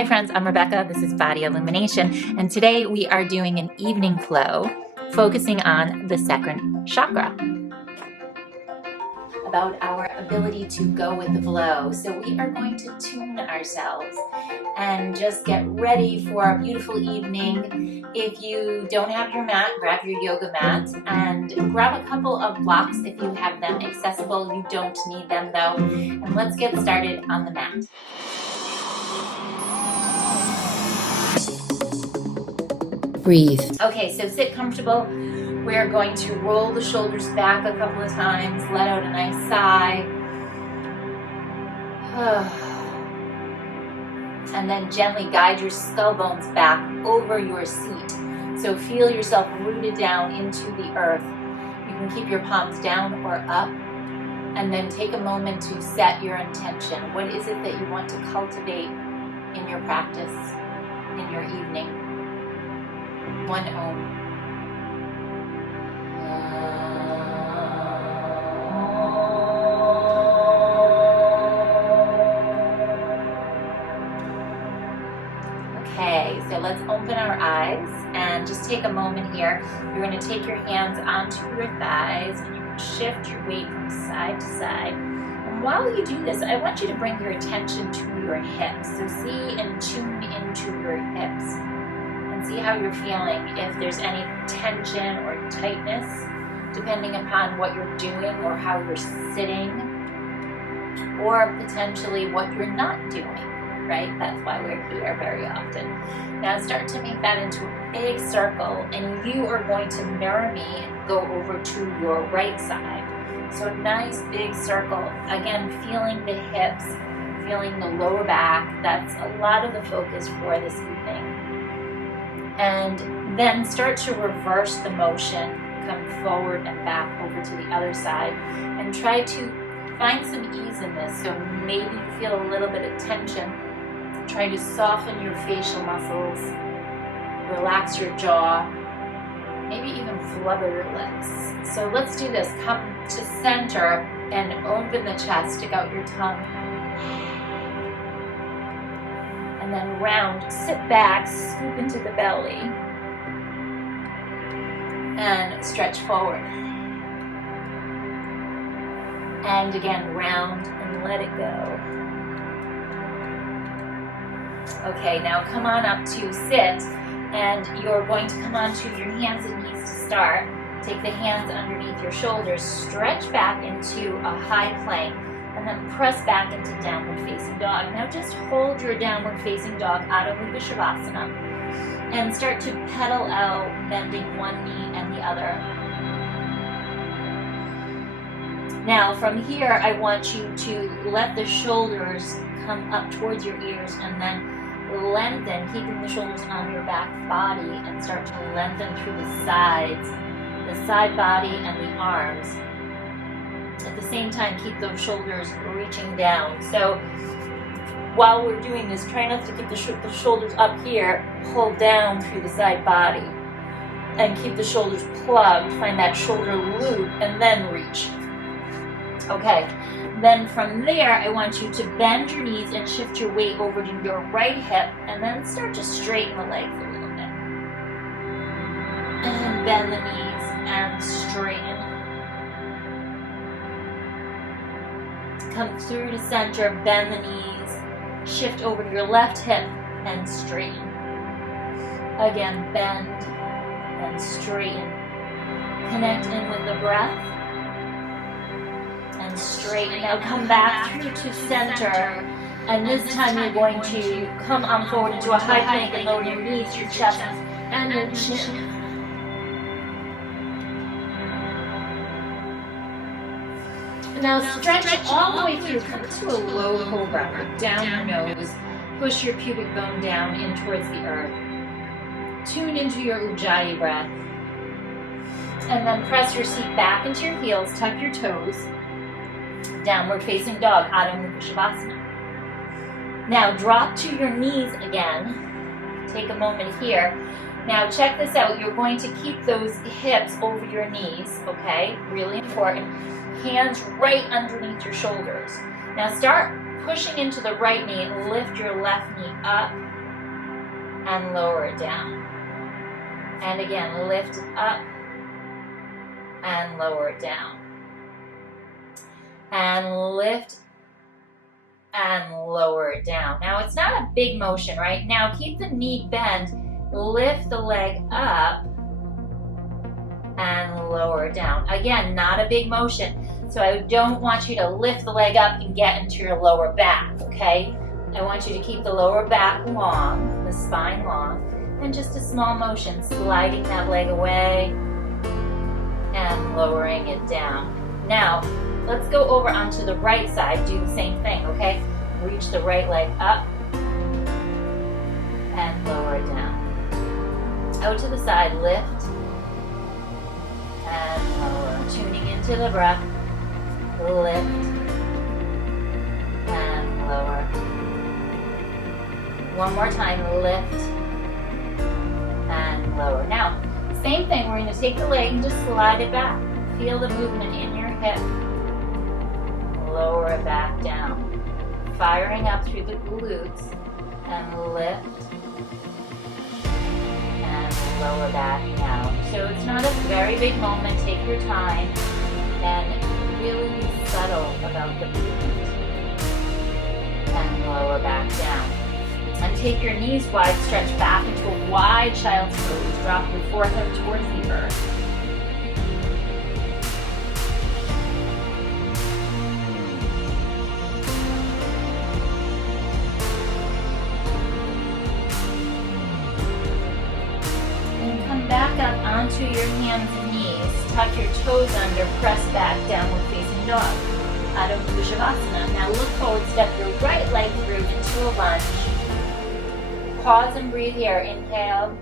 Hi friends, I'm Rebecca. This is Body Illumination, and today we are doing an evening flow focusing on the second chakra, about our ability to go with the flow. So we are going to tune ourselves and just get ready for a beautiful evening. If you don't have your mat, grab your yoga mat and grab a couple of blocks if you have them accessible. You don't need them though. And let's get started on the mat. Breathe. Okay, so sit comfortable. We're going to roll the shoulders back a couple of times, let out a nice sigh. And then gently guide your skull bones back over your seat. So feel yourself rooted down into the earth. You can keep your palms down or up. And then take a moment to set your intention. What is it that you want to cultivate in your practice, in your evening? One Om. Okay, so let's open our eyes and just take a moment here. You're going to take your hands onto your thighs and you're going to shift your weight from side to side. And while you do this, I want you to bring your attention to your hips. So see and tune into your hips. See how you're feeling, if there's any tension or tightness, depending upon what you're doing or how you're sitting, or potentially what you're not doing, right? That's why we're here very often. Now start to make that into a big circle, and you are going to mirror me and go over to your right side. So a nice big circle, again, feeling the hips, feeling the lower back. That's a lot of the focus for this evening. And then start to reverse the motion, come forward and back over to the other side, and try to find some ease in this. So maybe you feel a little bit of tension. Try to soften your facial muscles, relax your jaw, maybe even flutter your lips. So let's do this. Come to center and open the chest, stick out your tongue. And then round, sit back, scoop into the belly, and stretch forward. And again, round and let it go. Okay, now come on up to sit, and you're going to come onto your hands and knees to start. Take the hands underneath your shoulders, stretch back into a high plank, and then press back into downward facing dog. Now just hold your downward facing dog out of Adho Mukha Shavasana and start to pedal out, bending one knee and the other. Now from here, I want you to let the shoulders come up towards your ears and then lengthen, keeping the shoulders on your back body, and start to lengthen through the sides, the side body and the arms. At the same time, keep those shoulders reaching down. So while we're doing this, try not to keep the shoulders up here, pull down through the side body, and keep the shoulders plugged. Find that shoulder loop and then reach. Okay, then from there, I want you to bend your knees and shift your weight over to your right hip, and then start to straighten the legs a little bit. And bend the knees and straighten. Come through to center, bend the knees, shift over to your left hip and straighten. Again, bend and straighten. Connect in with the breath and straighten. Now come back through to center, and this time you're going to come on forward into a high plank and lower your knees, your chest, and your chin. Now stretch all the way through, come to a low cobra, look down your nose, push your pubic bone down in towards the earth. Tune into your Ujjayi breath. And then press your seat back into your heels, tuck your toes, downward facing dog, Adho Mukha Shavasana. Now drop to your knees again. Take a moment here. Now check this out, you're going to keep those hips over your knees, okay? Really important. Hands right underneath your shoulders. Now start pushing into the right knee and lift your left knee up and lower it down. And again, lift it up and lower it down. And lift and lower it down. Now it's not a big motion, right? Now keep the knee bent, lift the leg up and lower it down. Again, not a big motion. So I don't want you to lift the leg up and get into your lower back, okay? I want you to keep the lower back long, the spine long, and just a small motion, sliding that leg away and lowering it down. Now, let's go over onto the right side, do the same thing, okay? Reach the right leg up and lower it down. Out to the side, lift and lower. Tuning into the breath, lift and lower. One more time, lift and lower. Now, same thing, we're going to take the leg and just slide it back. Feel the movement in your hip. Lower it back down. Firing up through the glutes and lift and lower back down. So it's not a very big moment. Take your time and really be subtle about the movement. And lower back down. And take your knees wide, stretch back into a wide child's pose. Drop your forehead towards the earth. And come back up onto your hands and knees. Tuck your toes under, press back, downward facing dog. Adho Mukha Shavasana. Now look forward, step your right leg through into a lunge. Pause and breathe here. Inhale.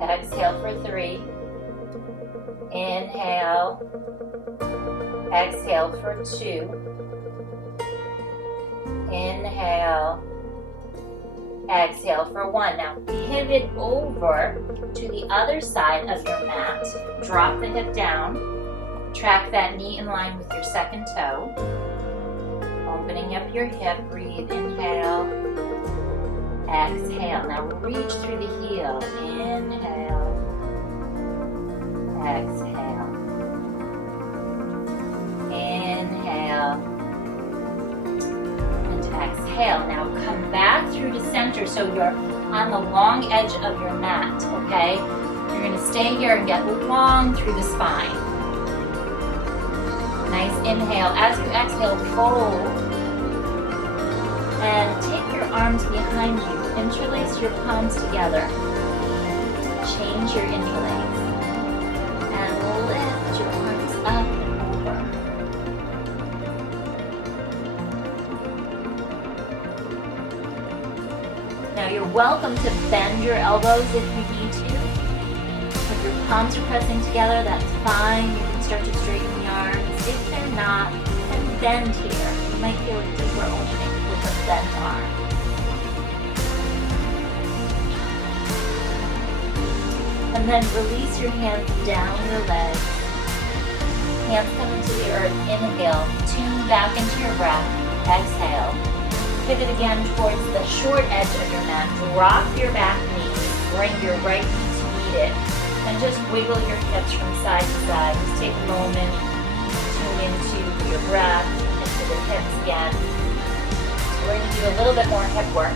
Exhale for 3. Inhale. Exhale for 2. Inhale. Exhale for 1. Now pivot over to the other side of your mat. Drop the hip down. Track that knee in line with your second toe. Opening up your hip. Breathe. Inhale. Exhale. Now reach through the heel. Inhale. Exhale. Inhale. And exhale. Now come back through to center so you're on the long edge of your mat, okay? You're going to stay here and get long through the spine. Nice inhale. As you exhale, fold. And take your arms behind you. Interlace your palms together. Change your interlace. And lift your arms up and over. Now you're welcome to bend your elbows if you need to. If your palms are pressing together, that's fine. You can start to straighten the arms. If they're not, then bend here. You might feel a deeper opening with a bent arm. And then release your hands down your legs. Hands come into the earth. Inhale. Tune back into your breath. Exhale. Pivot again towards the short edge of your mat. Drop your back knee. Bring your right knee to meet it. And just wiggle your hips from side to side. Just take a moment. Tune into your breath, into the hips again. So we're going to do a little bit more hip work.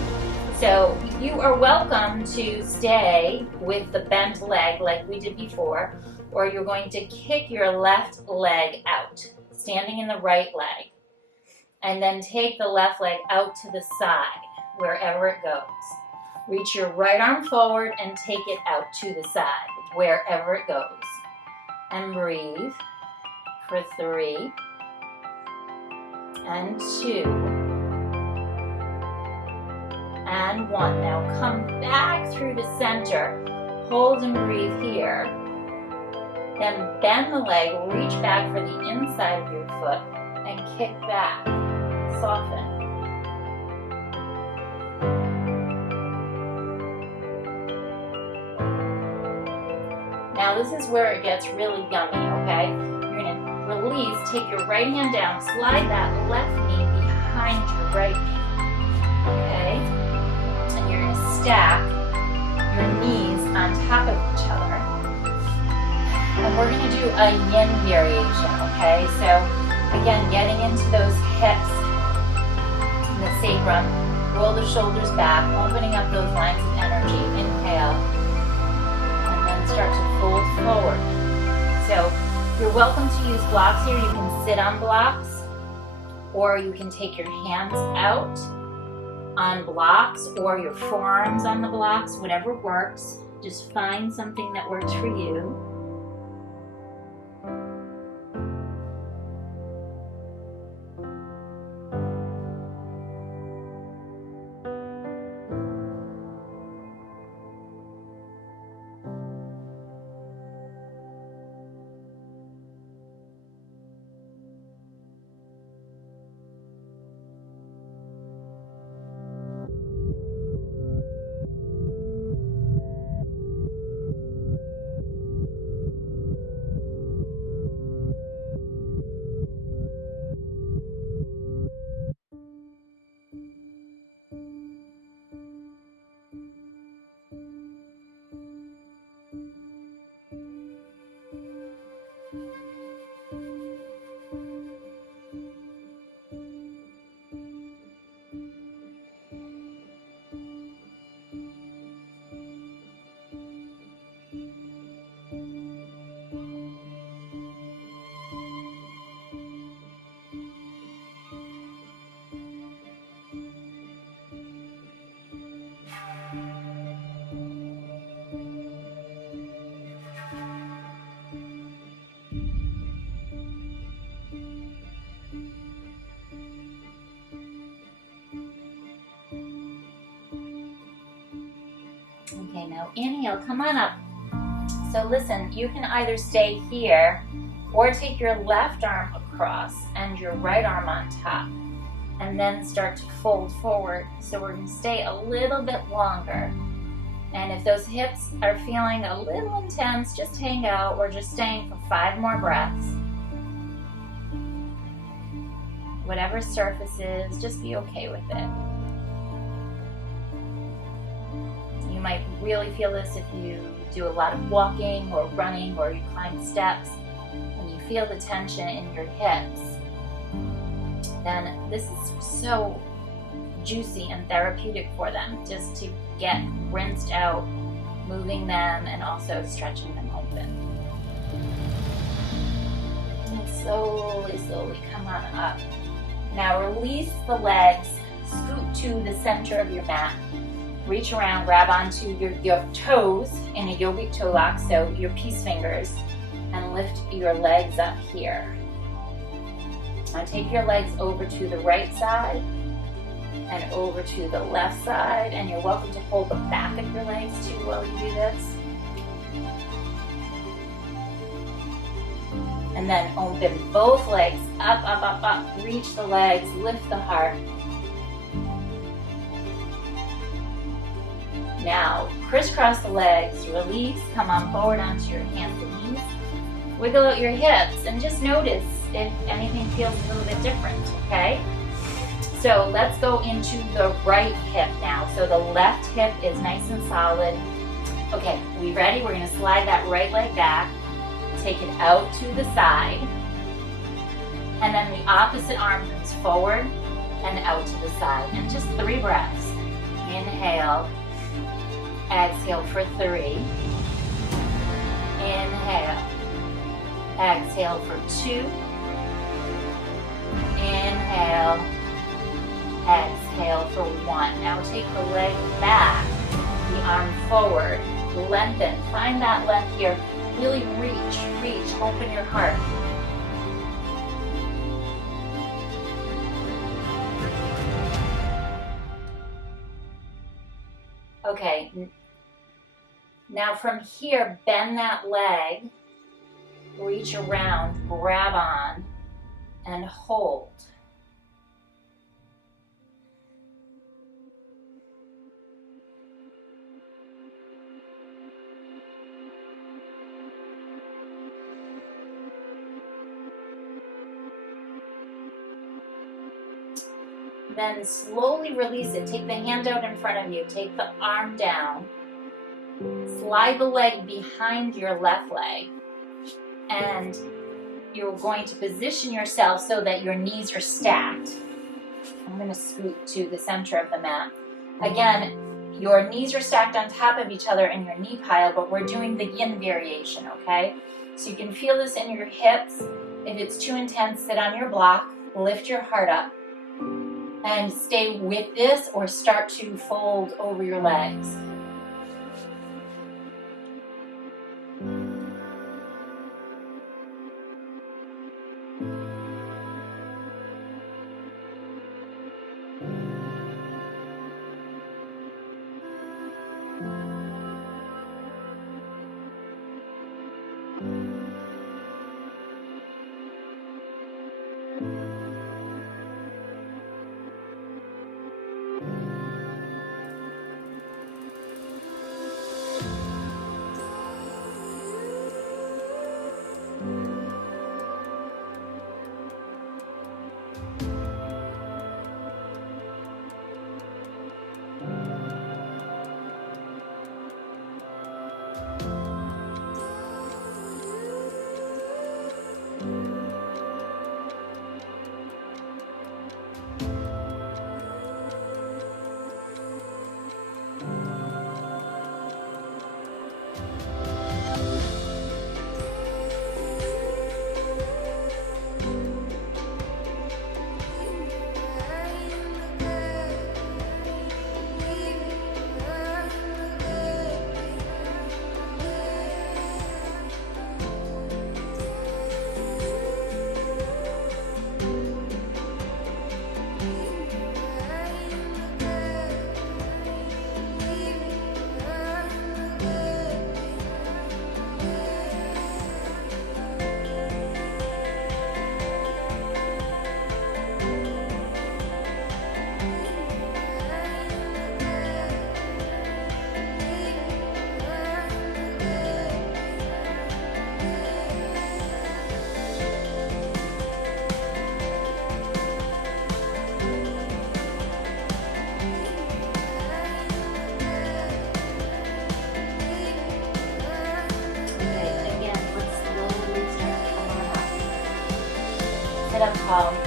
So you are welcome to stay with the bent leg like we did before, or you're going to kick your left leg out, standing in the right leg, and then take the left leg out to the side, wherever it goes. Reach your right arm forward and take it out to the side, wherever it goes. And breathe for 3 and 2. And 1. Now come back through the center. Hold and breathe here. Then bend the leg, reach back for the inside of your foot, and kick back. Soften. Now this is where it gets really yummy, okay? You're going to release, take your right hand down, slide that left knee behind your right knee, okay? Stack top of each other. And we're going to do a yin variation, okay? So again, getting into those hips and the sacrum. Roll the shoulders back, opening up those lines of energy. Inhale. And then start to fold forward. So you're welcome to use blocks here. You can sit on blocks, or you can take your hands out on blocks, or your forearms on the blocks, whatever works. Just find something that works for you. Okay, now inhale, come on up. So listen, you can either stay here or take your left arm across and your right arm on top, and then start to fold forward. So we're going to stay a little bit longer. And if those hips are feeling a little intense, just hang out. We're just staying for 5 more breaths. Whatever surface is, just be okay with it. You might really feel this if you do a lot of walking or running, or you climb steps and you feel the tension in your hips. Then this is so juicy and therapeutic for them, just to get rinsed out, moving them and also stretching them open. And slowly come on up. Now release the legs, scoot to the center of your mat. Reach around, grab onto your toes in a yogic toe lock, so your peace fingers, and lift your legs up here. Now take your legs over to the right side and over to the left side, and you're welcome to hold the back of your legs too while you do this. And then open both legs up, reach the legs, lift the heart. Now, crisscross the legs, release, come on forward onto your hands and knees. Wiggle out your hips and just notice if anything feels a little bit different, okay? So let's go into the right hip now. So the left hip is nice and solid. Okay, we ready? We're gonna slide that right leg back, take it out to the side, and then the opposite arm comes forward and out to the side. And just 3 breaths. Inhale. Exhale for 3. Inhale. Exhale for 2. Inhale. Exhale for 1. Now take the leg back, the arm forward, lengthen. Find that length here. Really reach, open your heart. Okay. Now from here, bend that leg, reach around, grab on, and hold. Then slowly release it. Take the hand out in front of you. Take the arm down. Slide the leg behind your left leg, and you're going to position yourself so that your knees are stacked. I'm going to scoot to the center of the mat. Again, your knees are stacked on top of each other in your knee pile, but we're doing the yin variation, okay? So you can feel this in your hips. If it's too intense, sit on your block, lift your heart up, and stay with this or start to fold over your legs.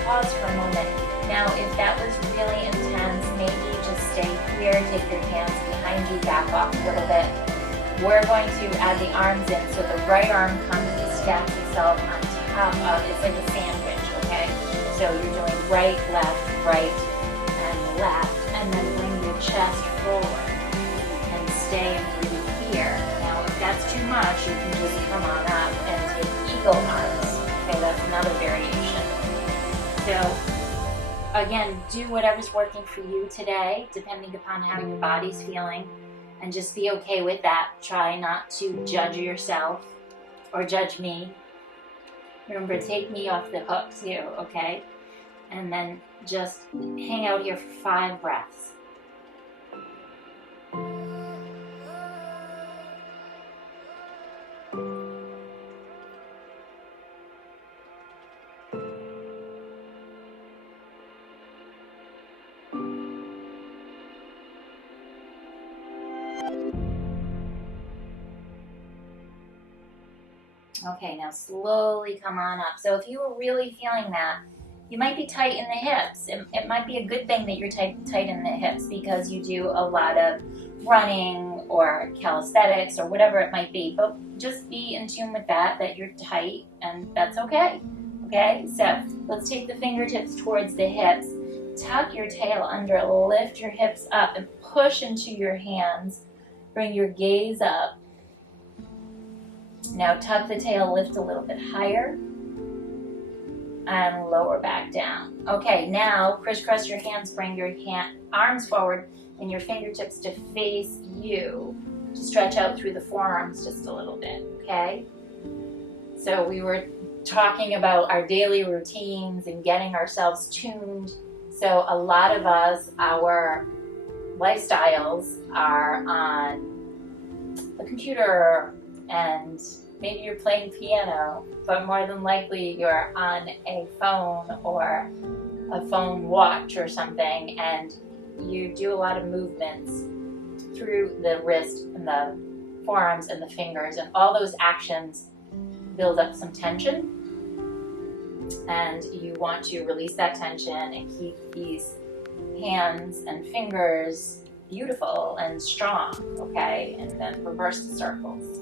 Pause for a moment. Now, if that was really intense, maybe just stay here, take your hands behind you, back off a little bit. We're going to add the arms in, so the right arm comes to stack itself on top of, it's like a sandwich, okay? So you're doing right, and left, and then bring your chest forward and stay and breathe here. Now, if that's too much, you can just come on up and take eagle arms. Okay, that's another variation. So, again, do whatever's working for you today, depending upon how your body's feeling, and just be okay with that. Try not to judge yourself or judge me. Remember, take me off the hook too, okay? And then just hang out here for 5 breaths. Okay, now slowly come on up. So if you were really feeling that, you might be tight in the hips. It might be a good thing that you're tight in the hips because you do a lot of running or calisthenics or whatever it might be. But just be in tune with that you're tight, and that's okay. Okay, so let's take the fingertips towards the hips. Tuck your tail under, lift your hips up, and push into your hands. Bring your gaze up. Now tuck the tail, lift a little bit higher, and lower back down. Okay, now crisscross your hands, bring your arms forward and your fingertips to face you. To stretch out through the forearms just a little bit, okay? So we were talking about our daily routines and getting ourselves tuned. So a lot of us, our lifestyles are on the computer, and maybe you're playing piano, but more than likely you're on a phone or a phone watch or something, and you do a lot of movements through the wrist and the forearms and the fingers, and all those actions build up some tension, and you want to release that tension and keep these hands and fingers beautiful and strong, okay? And then reverse the circles.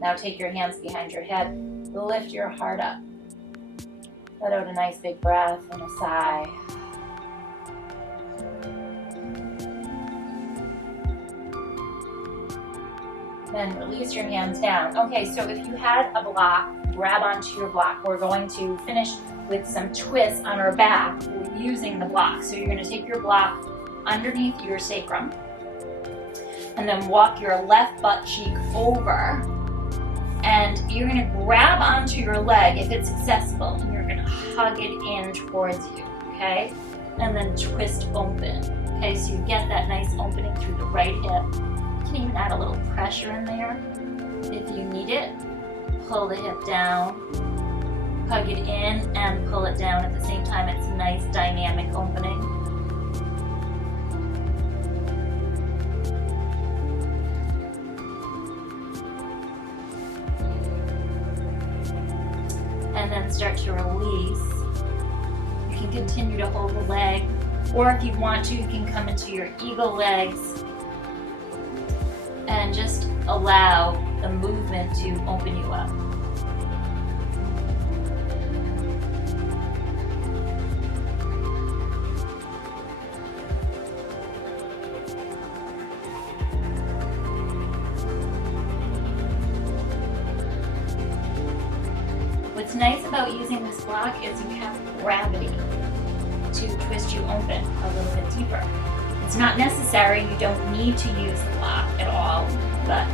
Now take your hands behind your head, lift your heart up. Let out a nice big breath and a sigh. Then release your hands down. Okay, so if you had a block, grab onto your block. We're going to finish with some twists on our back using the block. So you're going to take your block underneath your sacrum and then walk your left butt cheek over, and you're going to grab onto your leg if it's accessible, and you're going to hug it in towards you, okay? And then twist open, okay? So you get that nice opening through the right hip. You can even add a little pressure in there if you need it. Pull the hip down, hug it in, and pull it down at the same time. It's a nice dynamic opening. And then start to release. You can continue to hold the leg, or if you want to, you can come into your eagle legs and just allow the movement to open you up. What's nice about using this block is you have gravity to twist you open a little bit deeper. It's not necessary, you don't need to use the block at all, but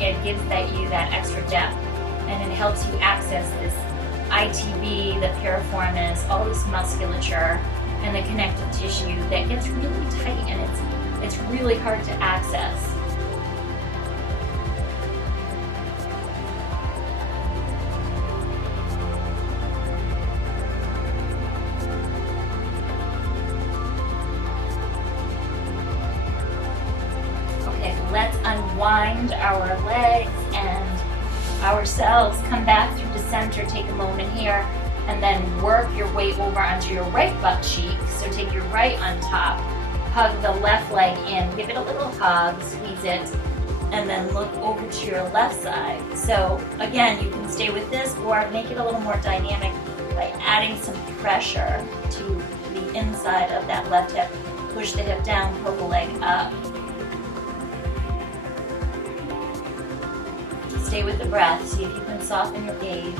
it gives you that extra depth, and it helps you access this ITB, the piriformis, all this musculature and the connective tissue that gets really tight, and it's really hard to access. Let's unwind our legs and ourselves. Come back through the center, take a moment here, and then work your way over onto your right butt cheek. So take your right on top, hug the left leg in, give it a little hug, squeeze it, and then look over to your left side. So again, you can stay with this or make it a little more dynamic by adding some pressure to the inside of that left hip. Push the hip down, pull the leg up. Stay with the breath. See if you can soften your gaze.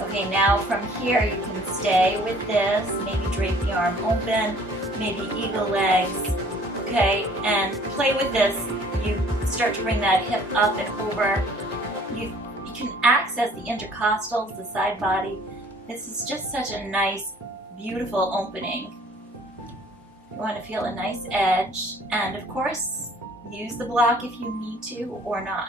Okay, now from here you can stay with this. Maybe drape the arm open, maybe eagle legs. Okay, and play with this. You start to bring that hip up and over. You can access the intercostals, the side body. This is just such a nice, beautiful opening. You want to feel a nice edge, and of course, use the block if you need to or not.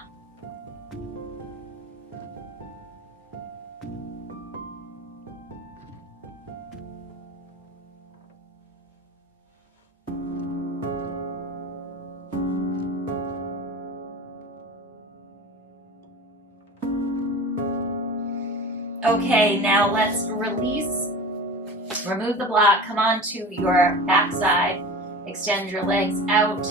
Okay, now let's release, remove the block, come onto your backside, extend your legs out,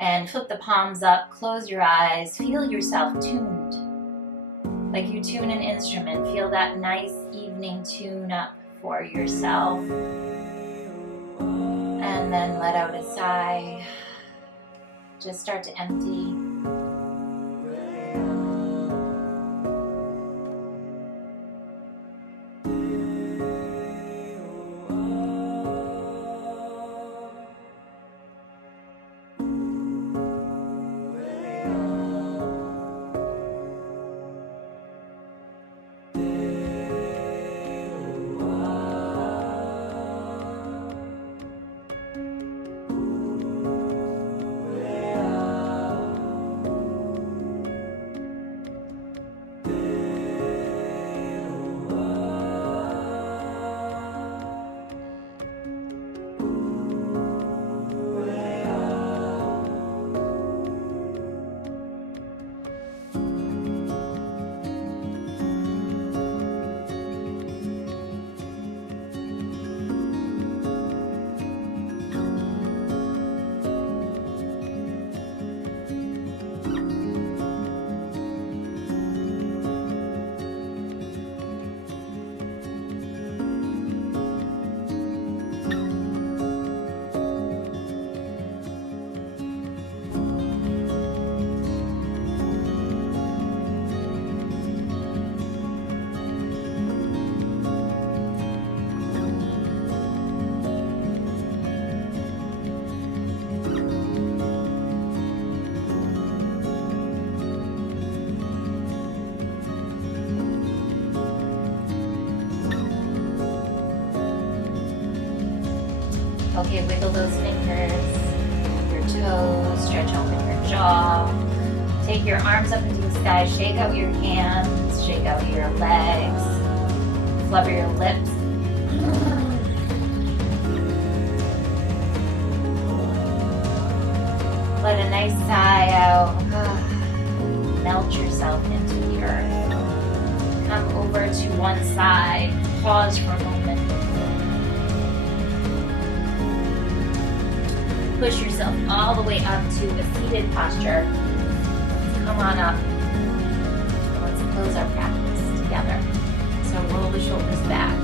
and flip the palms up, close your eyes, feel yourself tuned, like you tune an instrument. Feel that nice evening tune up for yourself, and then let out a sigh, just start to empty. Okay, wiggle those fingers, your toes, stretch open your jaw. Take your arms up into the sky, shake out your hands, shake out your legs, flubber your lips. Let a nice sigh out. Melt yourself into the earth. Come over to one side. Pause for a moment. Push yourself all the way up to a seated posture. Come on up. Let's close our practice together. So roll the shoulders back.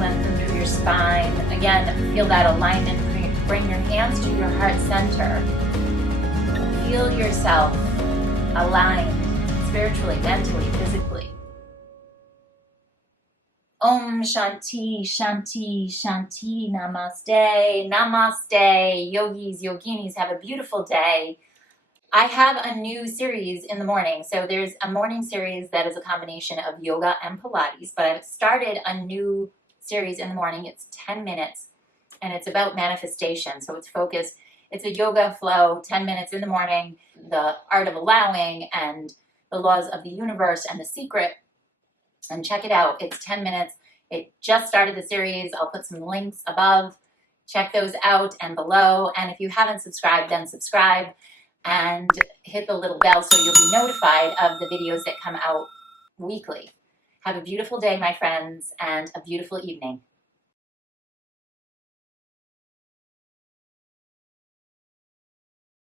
Lengthen through your spine. Again, feel that alignment. Bring your hands to your heart center. Feel yourself aligned spiritually, mentally, physically. Om Shanti, Shanti, Shanti, Namaste, Namaste. Yogis, yoginis, have a beautiful day. I have a new series in the morning. So there's a morning series that is a combination of yoga and Pilates, but I've started a new series in the morning. It's 10 minutes and it's about manifestation. So it's focused. It's a yoga flow, 10 minutes in the morning, the art of allowing and the laws of the universe and the secret. And check it out. It's 10 minutes. It just started the series. I'll put some links above. Check those out and below. And if you haven't subscribed, then subscribe and hit the little bell so you'll be notified of the videos that come out weekly. Have a beautiful day, my friends, and a beautiful evening.